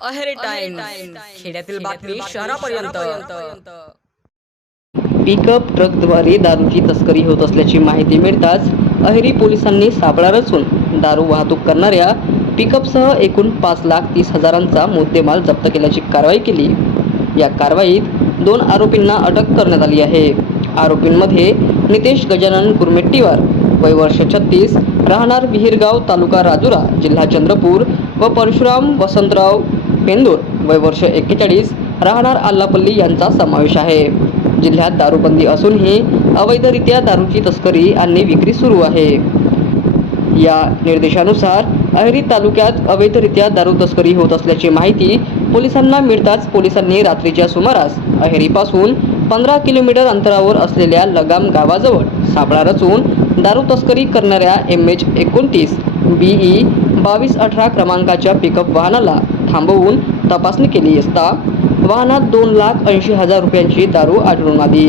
Aheri time खेड्यातील बातमी शहरापर्यंत. पिकअप ट्रकद्वारे दारूची तस्करी होत असल्याची माहिती मिळताच अहेरी पोलिसांनी सापळा रचून दारू वाहतूक करणाऱ्या पिकअपसह एकूण पाच लाख तीस हजारांचा मुद्देमाल जप्त केल्याची कारवाई केली. या कारवाईत दोन आरोपींना अटक करण्यात आली आहे. आरोपींमध्ये नितेश गजानन कुरमेट्टीवार वय वर्ष छत्तीस राहणार विहीरगाव तालुका राजुरा जिल्हा चंद्रपूर व परशुराम वसंतराव बेंदूर वय वर्ष एक्केचाळीस राहणार आल्लापल्ली यांचा समावेश आहे. जिल्ह्यात दारूबंदी असूनही अवैधरित्या दारूची तस्करी आणि विक्री सुरू आहे. या निर्देशानुसार अहेरी तालुक्यात अवैधरित्या दारू तस्करी होत असल्याची माहिती पोलिसांना मिळताच पोलिसांनी रात्रीच्या सुमारास अहेरीपासून पंधरा किलोमीटर अंतरावर असलेल्या लगाम गावाजवळ सापळा रचून दारू तस्करी करणाऱ्या एम एच एकोणतीस बीई बावीस अठरा क्रमांकाच्या पिकअप वाहनाला थांबवून तपासणी केली असता वाहनात दोन लाख ऐंशी हजार रुपयांची दारू आढळून आली.